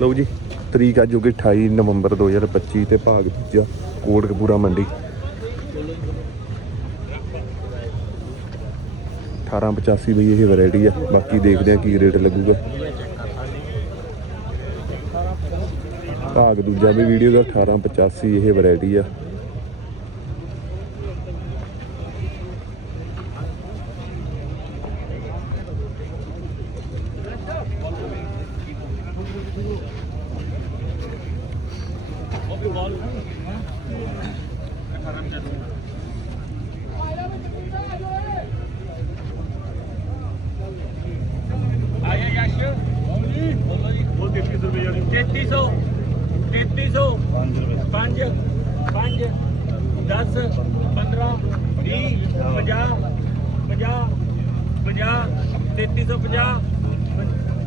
ਲਓ ਜੀ, ਤਰੀਕ ਅੱਜ ਹੋ ਗਈ 28 ਨਵੰਬਰ 2025 ਤੇ ਭਾਗ ਦੂਜਾ, ਕੋਟਕਪੂਰਾ ਮੰਡੀ। 1885 ਬਈ ਇਹ ਵੈਰਾਈਟੀ ਆ, ਬਾਕੀ ਦੇਖਦੇ ਆ ਕੀ ਰੇਟ ਲੱਗੂਗਾ। ਭਾਗ ਦੂਜਾ ਵੀ ਵੀਡੀਓ ਦਾ 1885 ਇਹ ਵੈਰਾਈਟੀ ਆ। ਆਇਆ ਯਸ਼। ਬੋਲੋ ਜੀ ਬੋਲ 3300 ਰੁਪਏ ਵਾਲੀ 3300 3300 5 5 10 15 20 50 50 50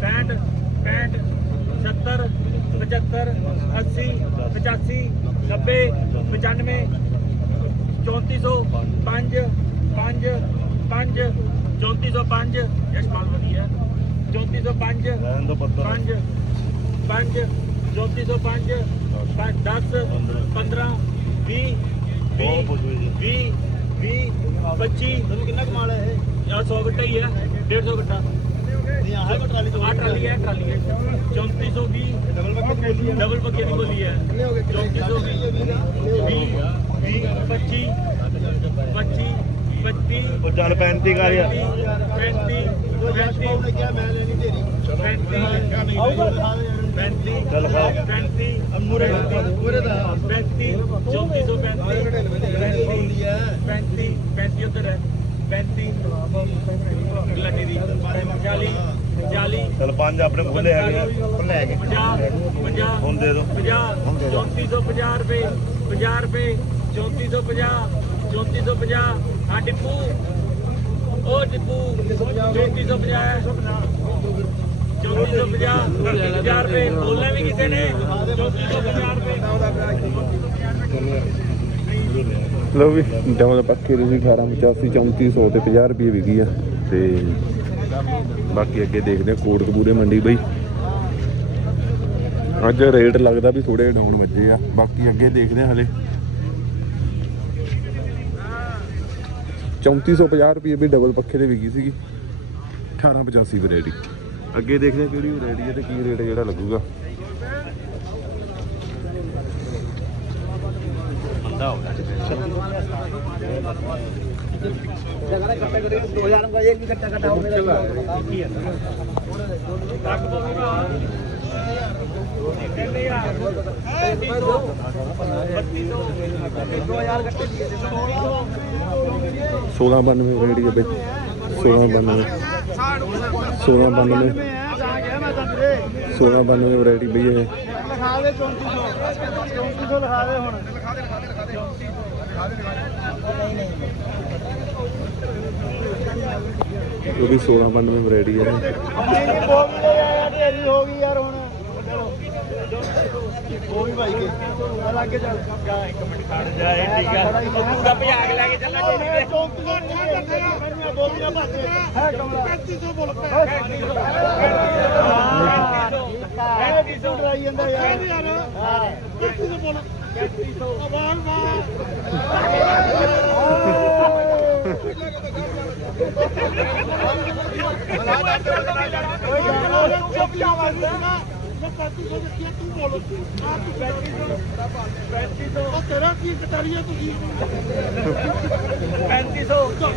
3350 65 65 70 75 80 85 90 95 3400 5 5 5 3405 ਯਸ਼ ਮਾਲ ਵਧੀਆ 3405 ਰਹਿਣ ਦੋ ਪੱਤਰ ਪੰਜ ਪੰਜ ਚੌਂਤੀ ਸੌ ਪੰਜ ਪੰਜ 10 15 20 ਬਹੁਤ ਪੁੱਛੋ ਜੀ 20 20 25 ਤੁਹਾਨੂੰ ਕਿੰਨਾ ਕਮਾਲ ਹੈ ਇਹ ਯਾਰ 100 ਗੱਟਾ ਹੀ ਹੈ 150 ਗੱਟਾ ਨਹੀਂ ਆਹ ਟਰਾਲੀ ਤੋਂ ਆ ਟਰਾਲੀ ਹੈ ਟਰਾਲੀ ਹੈ 3420 ਡਬਲ ਪੱਕੇ ਦੀ ਬੋਲੀ ਹੈ 3420 20 20 25 25 25 ਉਹ ਚੱਲ 35 ਕਰ ਯਾਰ। 35 35 ਕਿਹਾ ਮੈਂ ਲੈਣੀ ਤੇਰੀ 35 ਆਊਗਾ 35 ਚੱਲ ਖਾ। ਪੈਂਤੀ ਮੂਰੇ ਮੂਰੇ ਦਾ ਪੈਂਤੀ ਚੌਂਤੀ ਸੌ ਪੈਂਤੀ ਬੋਲੀ ਹੈ ਪੈਂਤੀ ਪੈਂਤੀ ਉੱਧਰ ਹੈ। ਪੈਂਤੀ। ਲੱਡੀ ਦੀ। ਚਾਲੀ। ਚਾਲੀ। ਚੱਲ ਪੰਜ ਆਪਣੇ ਖੁੱਲੇ ਹੈਗੇ ਲੈ ਕੇ ਹੁਣ ਦੇ ਦੋ ਸੌ ਪੰਜਾਹ ਰੁਪਏ ਪੰਜਾਹ ਰੁਪਏ ਚੌਂਤੀ ਸੌ ਪੰਜਾਹ ਚੌਂਤੀ ਸੌ ਪੰਜਾਹ ਹਾਂ ਟਿੱਪੂ ਉਹ ਸੌ ਪੰਜਾਹ ਪੰਜਾਹ ਰੁਪਏ। ਬੋਲਣਾ ਵੀ ਕਿਸੇ ਨੇ। ਚੌਂਤੀ ਸੌ ਪੰਜਾਹ ਰੁਪਏ। ਲਓ ਵੀ ਡਬਲ ਪੱਕੇ ਦੀ 1885 3400 ਤੇ 50 ਰੁਪਏ ਵਿਕੀ ਆ। ਤੇ ਬਾਕੀ ਅੱਗੇ ਦੇਖਦੇ ਆ ਕੋਟਕਪੂਰੇ ਮੰਡੀ ਬਈ। ਅੱਜ ਰੇਟ ਲੱਗਦਾ ਵੀ ਥੋੜੇ ਡਾਊਨ ਵੱਜੇ ਆ, ਬਾਕੀ ਅੱਗੇ ਦੇਖਦੇ ਆ ਹਲੇ। 3450 ਰੁਪਏ ਵੀ ਡਬਲ ਪੱਖੇ ਦੇ ਵਿਕੀ ਸੀਗੀ। 1885 ਵੈਰਾਈਟੀ ਅੱਗੇ ਦੇਖਦੇ ਕਿਹੜੀ ਵੈਰਾਈਟੀ ਹੈ ਤੇ ਕੀ ਰੇਟ ਜਿਹੜਾ ਲੱਗੂਗਾ। ਬੰਦਾ ਹੋ ਗਿਆ ਕਹਿੰਦੇ ਯਾਰ 3500 1692 ਵੈਰਾਈਟੀ ਹੈ ਬਈ। 1692 1692 1692 ਵੈਰਾਈਟੀ ਬਈ ਇਹ। ਲਿਖਾ ਦੇ 3400 3400 ਲਿਖਾ ਦੇ ਹੁਣ। ਉਹ ਵੀ 1692 ਵੈਰਾਈਟੀ ਹੈ। ਨਹੀਂ ਹੋ ਗਈ ਯਾਰ ਹੁਣ ਉਹ ਵੀ ਭਾਈ ਕੇ ਚੱਲ ਚੱਲ ਇੱਕ ਮਿੰਟ ਖੜ ਜਾ ਇਹ ਠੀਕ ਆ ਪੂਰਾ ਭਜਾਗ ਲੈ ਕੇ ਚੱਲਣਾ ਮੈਂ ਚੌਂਕ ਤੋਂ ਮੈਨੂੰ ਬੋਲੀਆਂ ਭੱਜ ਹੈ ਕਮਲਾ 3500 ਬੋਲ। ਪੈ 3500 ਡਰਾਈ ਜਾਂਦਾ ਯਾਰ ਯਾਰ 3500 ਬੋਲ 3500 ਵਾਹ ਵਾਹ ਕੋਈ ਗੱਲ ਨਹੀਂ ਚੁੱਪ ਜਾ ਵਸਦਾ ਮੈਂ 3500 ਦਿੱਤੀ ਤੂੰ ਬੋਲ ਆ ਤੂੰ 3500 ਉਹ ਤੇਰਾ ਕੀ ਕਟਾਰੀਆ ਤੁਸੀਂ 3500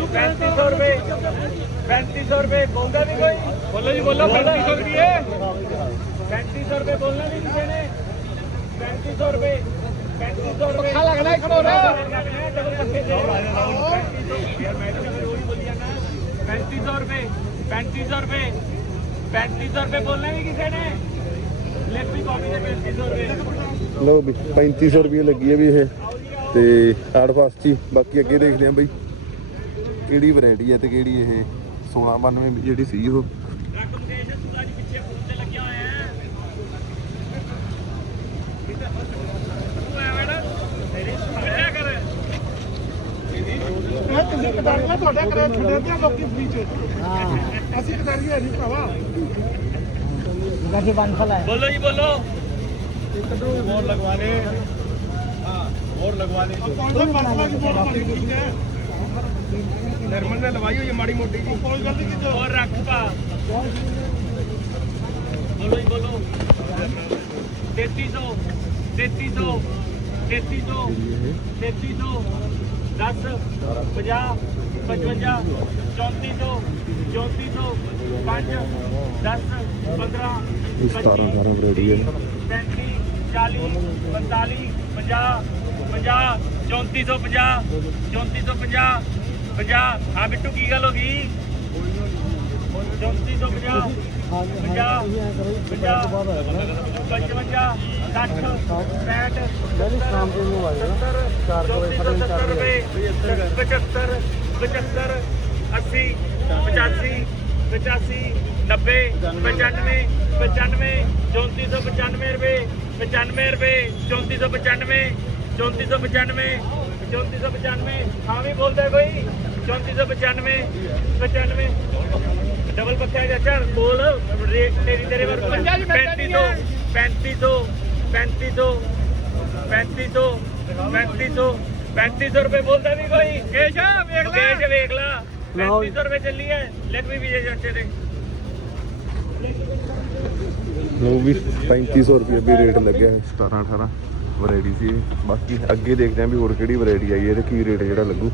3500 ਰੁਪਏ 3500 ਰੁਪਏ ਬੋਲਦਾ ਵੀ ਕੋਈ ਬੋਲੋ ਜੀ ਬੋਲੋ 3500 ਰੁਪਏ 3500 ਰੁਪਏ ਬੋਲਣਾ ਵੀ ਕਿਸੇ ਨੇ 3500 ਰੁਪਏ 3500 ਰੁਪਏ ਪੱਖਾ ਲੱਗਦਾ ਹੀ ਖੜੋ ਨਾ। ਡਬਲ ਪੱਕੇ ਦੇ ਯਾਰ ਮੈਂ ਤਾਂ ਉਹੀ ਬੋਲੀ ਜਾਣਾ 3500 ਰੁਪਏ 3500 ਰੁਪਏ 3500 ਰੁਪਏ ਬੋਲਣਾ ਵੀ ਕਿਸੇ ਨੇ ਲੈਪੀ ਕਾਪੀ ਦੇ 3500 ਰੁਪਏ ਲਓ ਵੀ 3500 ਰੁਪਏ ਲੱਗੀ ਹੈ ਵੀ ਇਹ ਤੇ ਚ ਹੀ। ਬਾਕੀ ਅੱਗੇ ਦੇਖਦੇ ਆਂ ਬਈ ਕਿਹੜੀ ਵੈਰਾਈਟੀ ਹੈ ਤੇ ਕਿਹੜੀ ਇਹ 1692 ਜਿਹੜੀ ਸੀ ਉਹ ਰੱਖ ਮੁਕੇਸ਼ ਤੂੰ ਅੱਜ ਪਿੱਛੇ ਫੋਨ ਤੇ ਲੱਗਿਆ ਹੋਇਆ ਹੈ ਤੂੰ ਐਵੇਂ ਨਾ ਤੇਰੀ ਸੁਣਿਆ ਕਰ ਅਸੀਂ ਕਟਾਰੀਆਂ ਤੁਹਾਡੇ ਕਰੇ ਛੱਡੇ ਤੇ ਲੋਕੀ ਫ੍ਰੀ ਚ। ਹਾਂ। ਅਸੀਂ ਕਟਾਰੀਆਂ ਨਹੀਂ ਭਰਾਵਾ। ਉਹਦਾ ਕੀ ਬੰਫਲ ਹੈ ਬੋਲੋ ਜੀ ਬੋਲੋ। ਇੱਕ ਦੋ ਹੋਰ ਲਗਵਾ ਲੈ ਹਾਂ ਹੋਰ ਲਗਵਾ ਲੈ ਕੌਣ ਸਾ ਬੰਫਲ ਦੀ ਬੋਲ ਮਾਰੀ ਠੀਕ ਹੈ ਨਰਮਨ ਨੇ ਲਵਾਈ ਹੋਈ ਮਾੜੀ ਮੋਟੀ ਜੀ। ਕੋਈ ਗੱਲ ਨਹੀਂ ਕਿਤੇ। ਹੋਰ ਰੱਖ ਪਾ ਬੋਲੋ ਜੀ ਬੋਲੋ। 3300 3300 3300 3300 10 50 55 3400 3400 5 10 15 ਇਹ 17 18 ਵੈਰਾਈਟੀ ਹੈ। 35 40 45 50 50 3450 3450 50 ਹਾਂ ਬਿੱਟੂ ਕੀ ਗੱਲ ਹੋ ਗਈ? 3450 50 55 ਮੈਨੂੰ ਸ਼ਾਮ ਦੇ ਨੂੰ ਆਇਆ 4 ਵਜੇ ਪਤਾ ਨਹੀਂ ਕਰ ਰਿਹਾ 75 75 80 85 85 90 95 95 3495 ਰੁਪਏ 95 ਰੁਪਏ 3495 3495 3495 ਹਾਂ ਵੀ ਬੋਲਦਾ ਕੋਈ 3495 95 ਡਬਲ ਪੱਖਾ ਚਾਚਾ ਬੋਲ। ਰੇਟ ਤੇਰੀ ਤੇਰੇ ਵਰ 3500 3500 3500 3500 3500 3500 ਰੁਪਏ ਬੋਲਦਾ ਵੀ ਕੋਈ। ਕੇਸ਼ ਵੇਖ ਲੈ। ਕੇਸ਼ ਵੇਖ ਲੈ। 3500 ਰੁਪਏ ਚੱਲੀ ਹੈ ਲਿਖ ਵੀ ਵਿਜੇ ਚਾਚੇ ਦੇ। ਉਹ ਵੀ 3500 ਰੁਪਏ ਵੀ ਰੇਟ ਲੱਗਿਆ ਹੈ। 17 18 ਵੈਰਾਈਟੀ ਸੀ। ਬਾਕੀ ਅੱਗੇ ਦੇਖਦੇ ਆਂ ਵੀ ਹੋਰ ਕਿਹੜੀ ਵੈਰਾਈਟੀ ਆਈ ਹੈ ਤੇ ਕੀ ਰੇਟ ਜਿਹੜਾ ਲੱਗੂ।